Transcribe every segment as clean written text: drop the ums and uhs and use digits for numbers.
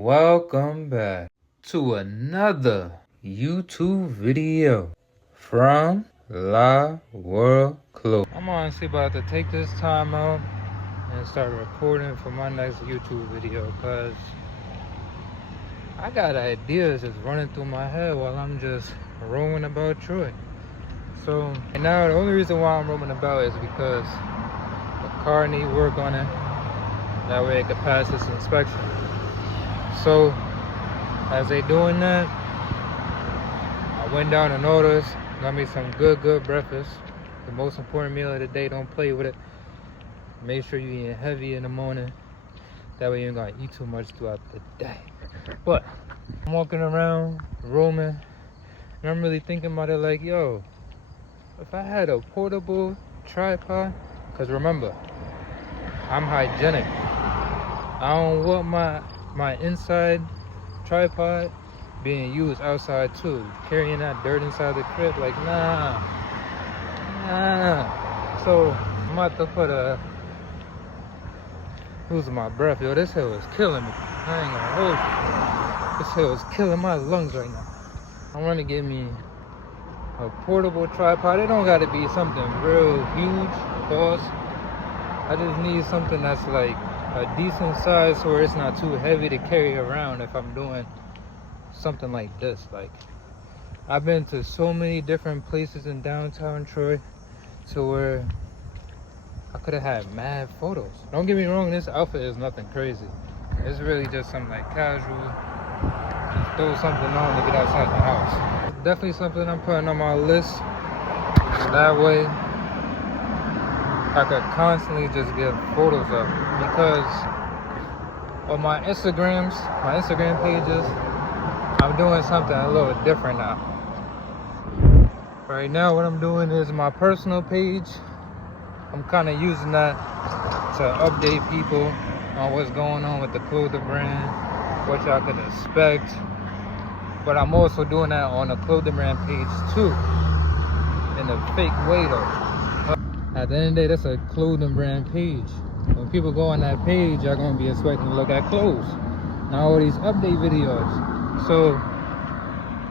Welcome back to another YouTube video from La World Clothes. I'm honestly about to take this time out and start recording for my next YouTube video because I got ideas just running through my head while I'm just roaming about Troy. So now the only reason why I'm roaming about is because the car needs work on it. That way it can pass its inspection. So as they doing that, I went down and ordered, got me some good breakfast. The most important meal of the day, don't play with it. Make sure you eat heavy in the morning. That way you ain't gonna eat too much throughout the day. But I'm walking around, roaming, and I'm really thinking about it like, yo, if I had a portable tripod, because remember, I'm hygienic. I don't want my inside tripod being used outside too. Carrying that dirt inside the crib, like nah. So I'm about to put losing my breath, yo. This hill is killing me. I ain't gonna hold you. This hill is killing my lungs right now. I want to get me a portable tripod. It don't gotta be something real huge, of course. I just need something that's like a decent size where it's not too heavy to carry around if I'm doing something like this. Like, I've been to so many different places in downtown Troy to where I could have had mad photos. Don't get me wrong, this outfit is nothing crazy. It's really just something like casual. Just throw something on to get outside the house. Definitely something I'm putting on my list. That way I could constantly just get photos of, because on my Instagram pages, I'm doing something a little different now. Right now what I'm doing is my personal page. I'm kind of using that to update people on what's going on with the clothing brand, what y'all could expect. But I'm also doing that on the clothing brand page too, in a fake way though. At the end of the day, that's a clothing brand page. When people go on that page, y'all gonna be expecting to look at clothes, not all these update videos. So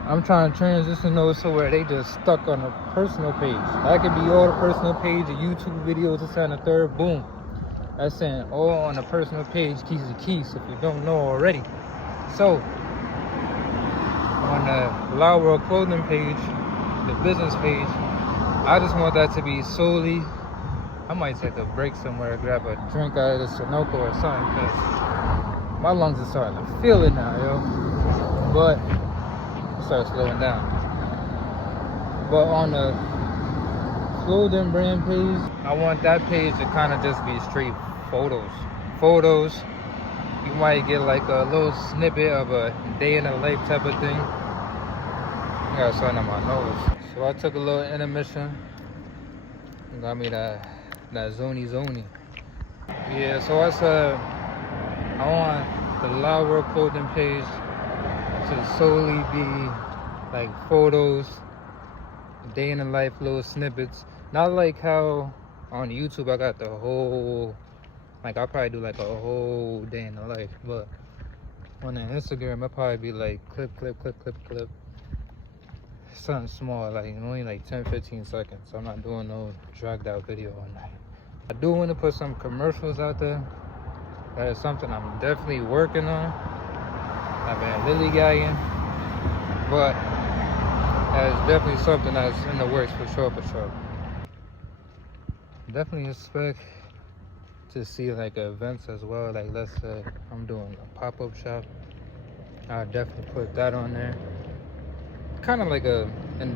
I'm trying to transition those to where they just stuck on a personal page. That could be all the personal page, the YouTube videos, this and the third, boom. That's saying all on the personal page, keys to keys, if you don't know already. So on the La World Clothing page, the business page, I just want that to be solely, I might take a break somewhere, grab a drink out of the Sunoco or something, because my lungs are starting to feel it now, yo. But start slowing down. But on the clothing brand page, I want that page to kind of just be straight photos. You might get like a little snippet of a day in the life type of thing. I got something on my nose. So I took a little intermission and got me that zony. Yeah, so I said I want the La World Clothing page to solely be like photos, day in the life, little snippets. Not like how on YouTube I got the whole, like I'll probably do like a whole day in the life, but on the Instagram I'll probably be like clip. Something small, like only like 10-15 seconds. So I'm not doing no dragged out video all night. I do want to put some commercials out there. That is something I'm definitely working on. I've been lillygagging, but that's definitely something that's in the works for sure. Definitely expect to see like events as well. Like let's say I'm doing a pop-up shop, I'll definitely put that on there. Kind of like a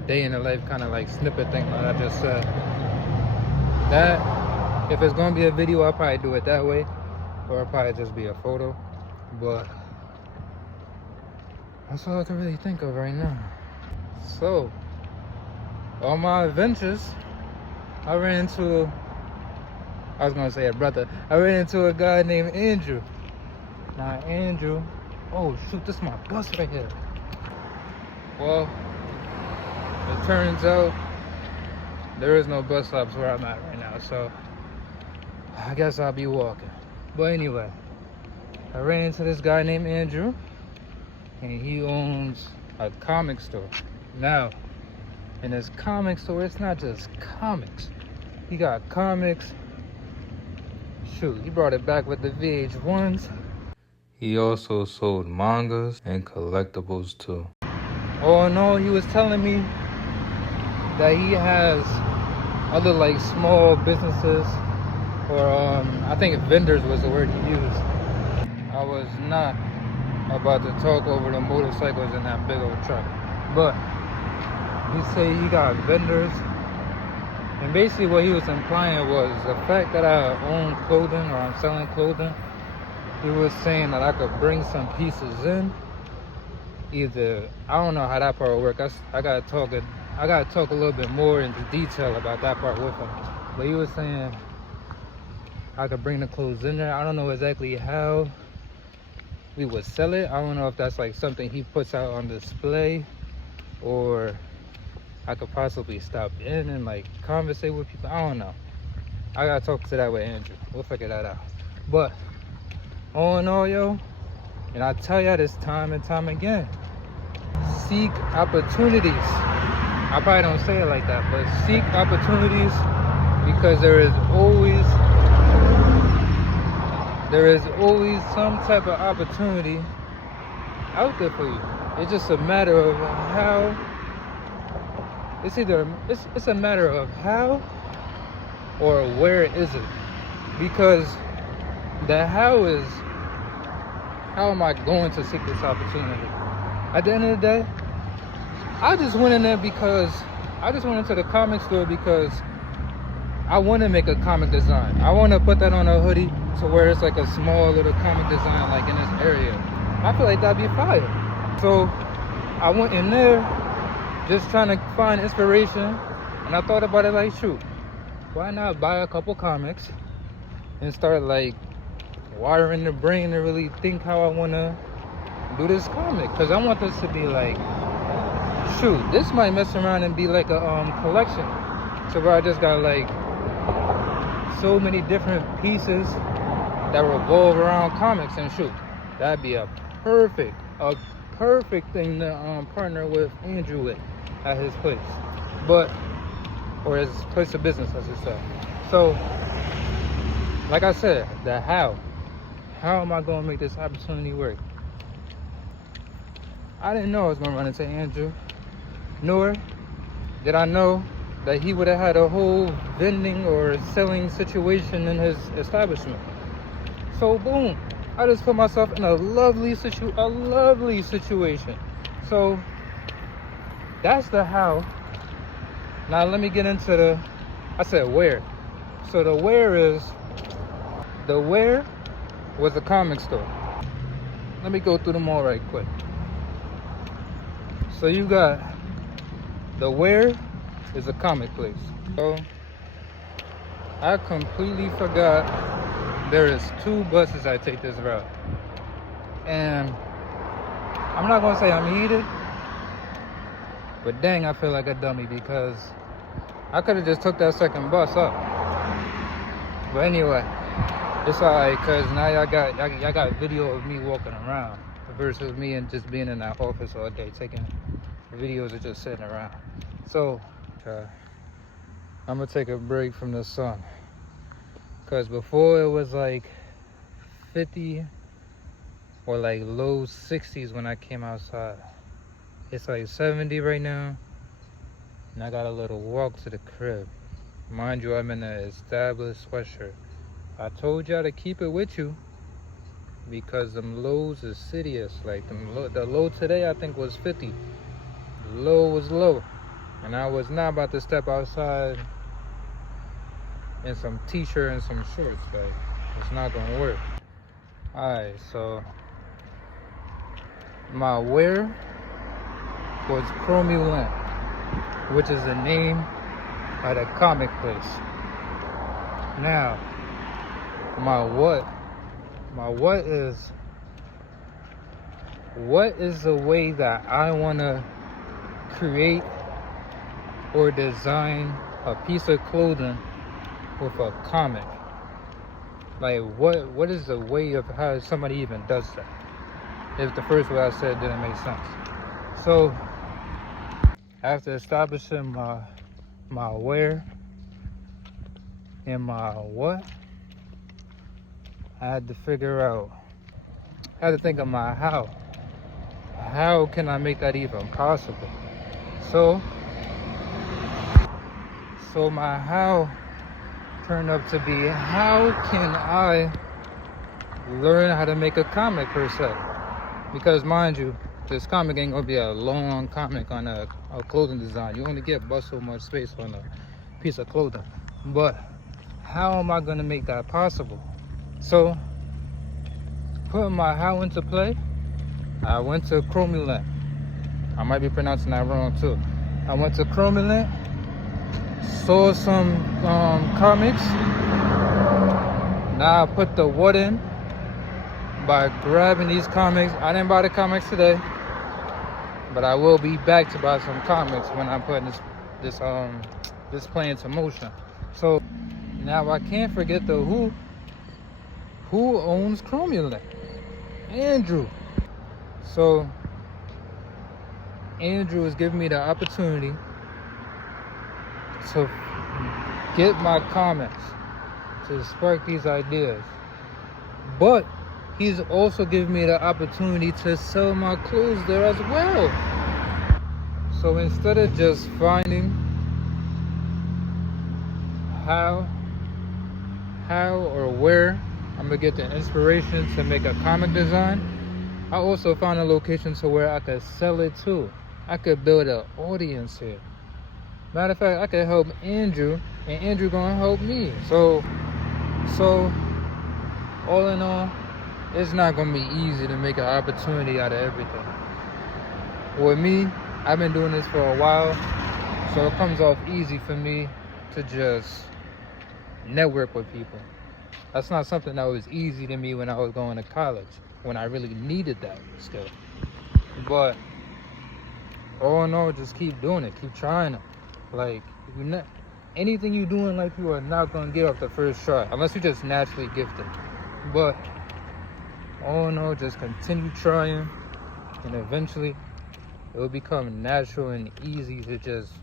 day in the life kind of like snippet thing like I just said. That, if it's gonna be a video, I'll probably do it that way, or it'll probably just be a photo. But that's all I can really think of right now. So on my adventures, I ran into a guy named Andrew. Now Andrew, oh shoot, this is my bus right here. Well, it turns out there is no bus stops where I'm at right now, so I guess I'll be walking. But anyway, I ran into this guy named Andrew, and he owns a comic store. Now, in his comic store, it's not just comics. He got comics. Shoot, he brought it back with the VH1s. He also sold mangas and collectibles too. Oh no, he was telling me that he has other like small businesses, or I think vendors was the word he used. I was not about to talk over the motorcycles in that big old truck, but he said he got vendors, and basically what he was implying was the fact that I own clothing or I'm selling clothing. He was saying that I could bring some pieces in. Either, I don't know how that part will work. I gotta talk a little bit more into detail about that part with him. But he was saying I could bring the clothes in there. I don't know exactly how we would sell it. I don't know if that's like something he puts out on display, or I could possibly stop in and like conversate with people. I don't know. I gotta talk to that with Andrew. We'll figure that out. But all in all, yo, and I tell y'all this time and time again, seek opportunities. I probably don't say it like that, but seek opportunities, because there is always some type of opportunity out there for you. It's just a matter of how. It's a matter of how or where is it, because the how is, how am I going to seek this opportunity? At the end of the day, I just went in there because I just went into the comic store because I want to make a comic design. I want to put that on a hoodie to where it's like a small little comic design like in this area. I feel like that'd be fire. So I went in there just trying to find inspiration, and I thought about it like, shoot, why not buy a couple comics and start like wiring the brain to really think how I want to do this comic? Because I want this to be like, shoot, this might mess around and be like a collection, so where I just got like so many different pieces that revolve around comics. And shoot, that'd be a perfect thing to partner with Andrew with at his place, or his place of business, I should say. So like I said, the how am I going to make this opportunity work? I didn't know I was going to run into Andrew, nor did I know that he would have had a whole vending or selling situation in his establishment. So boom, I just put myself in a lovely situation. So that's the how. Now let me get into I said where. So the where was a comic store. Let me go through them all right quick. So you got the where is a comic place. So I completely forgot there is 2 buses I take this route. And I'm not gonna say I'm heated, but dang, I feel like a dummy because I could have just took that second bus up. But anyway, it's alright, cause now y'all got video of me walking around versus me and just being in that office all day taking videos of just sitting around. So I'm gonna take a break from the sun, cause before it was like 50 or like low 60s when I came outside. It's like 70 right now, and I got a little walk to the crib. Mind you, I'm in an established sweatshirt. I told y'all to keep it with you because them lows is serious. Like the low today I think was 50. The low was low, and I was not about to step outside in some t-shirt and some shorts. Like, it's not gonna work. Alright, so my where was Chromulant, which is the name of the comic place. Now, my what is the way that I want to create or design a piece of clothing with a comic. Like, what is the way of how somebody even does that? If the first way I said didn't make sense. So after establishing my where and my what, I had to figure out, I had to think of my how. How can I make that even possible? So my how turned up to be, how can I learn how to make a comic per se? Because mind you, this comic ain't gonna be a long comic on a clothing design. You only get but so much space on a piece of clothing. But how am I gonna make that possible? So putting my how into play, I went to Chromulent. I might be pronouncing that wrong too. I went to Chromulent, saw some comics. Now I put the what in by grabbing these comics. I didn't buy the comics today, but I will be back to buy some comics when I'm putting this play into motion. So now I can't forget the who. Who owns Chromulent? Andrew. So Andrew is giving me the opportunity to get my comics, to spark these ideas. But he's also giving me the opportunity to sell my clothes there as well. So instead of just finding how or where I'm gonna get the inspiration to make a comic design, I also found a location to where I could sell it to. I could build an audience here. Matter of fact, I could help Andrew, and Andrew gonna help me. So all in all, it's not gonna be easy to make an opportunity out of everything. With me, I've been doing this for a while, so it comes off easy for me to just network with people. That's not something that was easy to me when I was going to college, when I really needed that still. But all in all, just keep doing it, keep trying it. Like, anything you do in life, you are not gonna get off the first try, unless you're just naturally gifted. But all in all, just continue trying, and eventually it will become natural and easy to just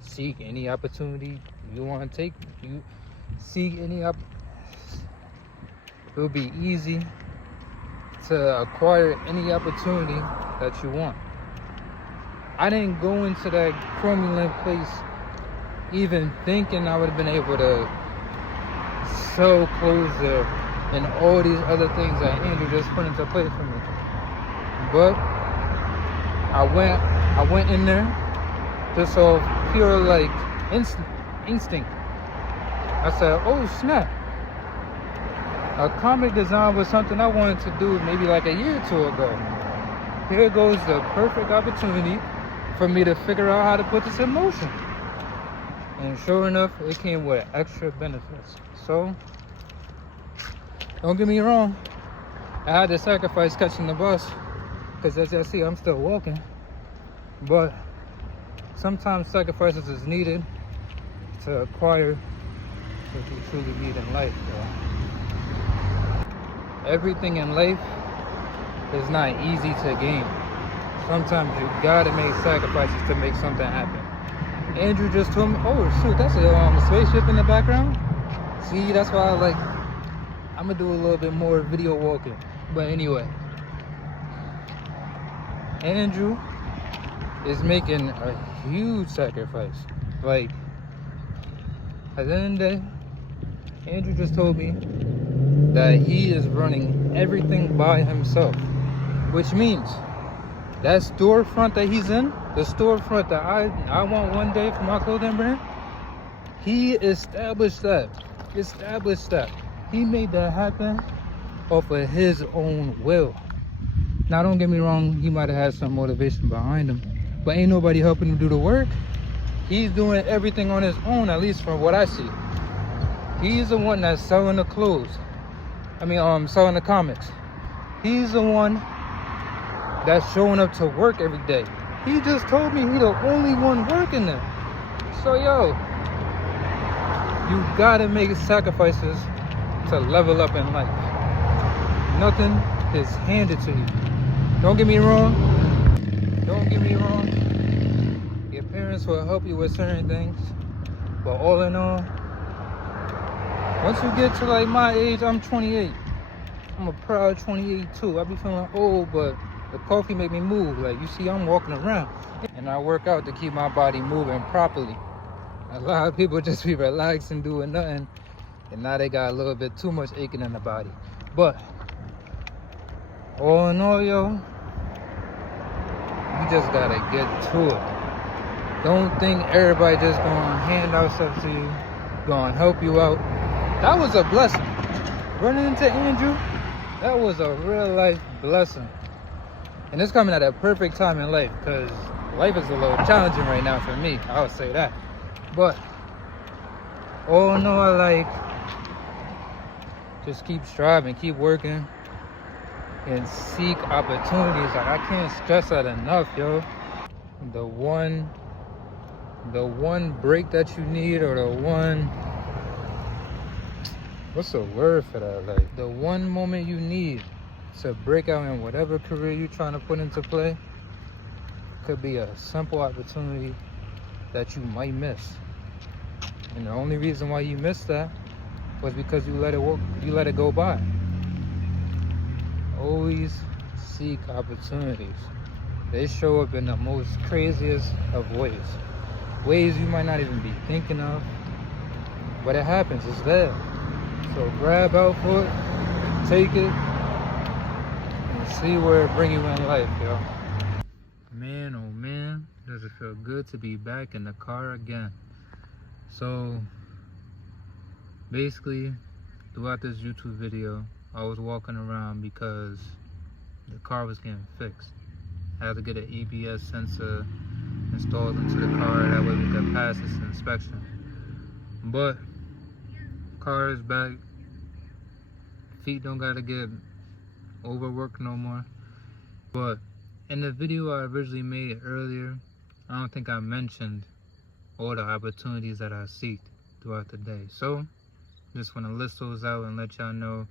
seek any opportunity you want to take. You seek any it will be easy to acquire any opportunity that you want. I didn't go into that Chromulent place even thinking I would have been able to sell clothes there and all these other things that Andrew just put into place for me. But I went in there just so pure like instinct. I said, oh snap. A comic design was something I wanted to do maybe like a year or two ago. Here goes the perfect opportunity for me to figure out how to put this in motion. And sure enough, it came with extra benefits. So, don't get me wrong, I had to sacrifice catching the bus, because as y'all see, I'm still walking. But sometimes sacrifices is needed to acquire what you truly need in life. Everything in life is not easy to gain. Sometimes you gotta make sacrifices to make something happen. Andrew just told me, oh shoot, that's a spaceship in the background. See, that's why I'm gonna do a little bit more video walking. But anyway, Andrew is making a huge sacrifice. Like, at the end of the day, Andrew just told me that he is running everything by himself, which means that storefront that he's in, the storefront that I want one day for my clothing brand, he established that. He made that happen off of his own will. Now, don't get me wrong, he might have had some motivation behind him, but ain't nobody helping him do the work. He's doing everything on his own, at least from what I see. He's the one that's selling the clothes. Selling the comics. He's the one that's showing up to work every day. He just told me he's the only one working there. So yo, you gotta make sacrifices to level up in life. Nothing is handed to you. Don't get me wrong. Don't get me wrong. Your parents will help you with certain things. But all in all, once you get to like my age, I'm 28. I'm a proud 28 too. I be feeling old, but the coffee make me move. Like you see, I'm walking around. And I work out to keep my body moving properly. A lot of people just be relaxing, doing nothing. And now they got a little bit too much aching in the body. But all in all, yo, you just gotta get to it. Don't think everybody just gonna hand out stuff to you, gonna help you out. That was a blessing. Running into Andrew, that was a real life blessing. And it's coming at a perfect time in life, because life is a little challenging right now for me. I would say that. But all in all, like, just keep striving, keep working, and seek opportunities. Like, I can't stress that enough, yo. The one break that you need, or the one, what's the word for that? Like, the one moment you need to break out in whatever career you're trying to put into play could be a simple opportunity that you might miss. And the only reason why you missed that was because you let it go by. Always seek opportunities. They show up in the most craziest of ways. Ways you might not even be thinking of. But it happens, it's there. So grab out for it, take it, and see where it bring you in life, yo. Man, oh man, does it feel good to be back in the car again. So, basically, throughout this YouTube video, I was walking around because the car was getting fixed. I had to get an ABS sensor installed into the car, that way we could pass this inspection. But, car is back. Feet don't gotta get overworked no more. But, in the video I originally made earlier, I don't think I mentioned all the opportunities that I seek throughout the day. So, just want to list those out and let y'all know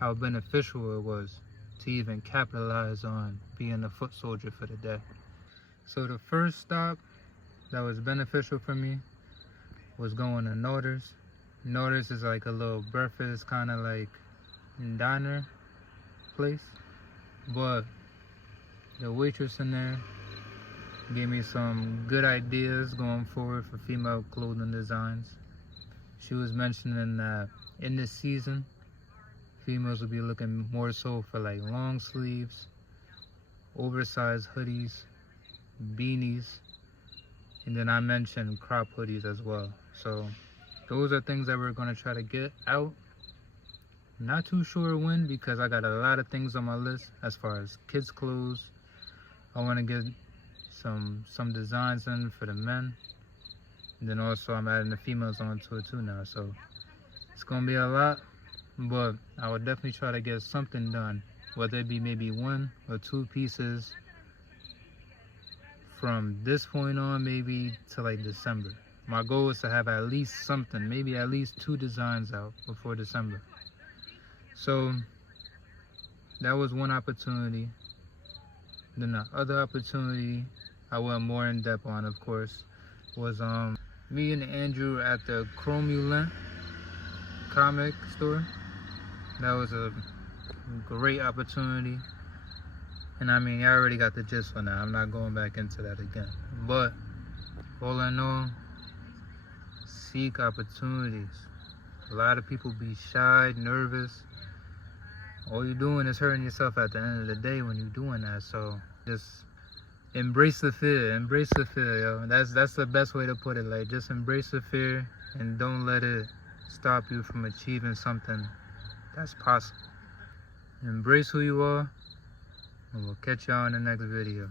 how beneficial it was to even capitalize on being a foot soldier for the day. So the first stop that was beneficial for me was going to Norders. Norders is like a little breakfast kind of like diner place, but the waitress in there gave me some good ideas going forward for female clothing designs. She was mentioning that in this season, females will be looking more so for like long sleeves, oversized hoodies, beanies, and then I mentioned crop hoodies as well. So those are things that we're going to try to get out. Not too sure when, because I got a lot of things on my list as far as kids clothes. I want to get some designs in for the men, and then also I'm adding the females onto it too now. So it's going to be a lot, but I would definitely try to get something done, whether it be maybe 1 or 2 pieces from this point on, maybe to like December. My goal is to have at least something, maybe at least 2 designs out before December. So that was one opportunity. Then the other opportunity I went more in depth on, of course, was me and Andrew at the Cromulent comic store. That was a great opportunity. And I mean, I already got the gist on that. I'm not going back into that again. But all in all, seek opportunities. A lot of people be shy, nervous. All you're doing is hurting yourself at the end of the day when you're doing that. So just embrace the fear. Embrace the fear, yo. That's the best way to put it. Like, just embrace the fear and don't let it stop you from achieving something that's possible. Embrace who you are, and we'll catch y'all in the next video.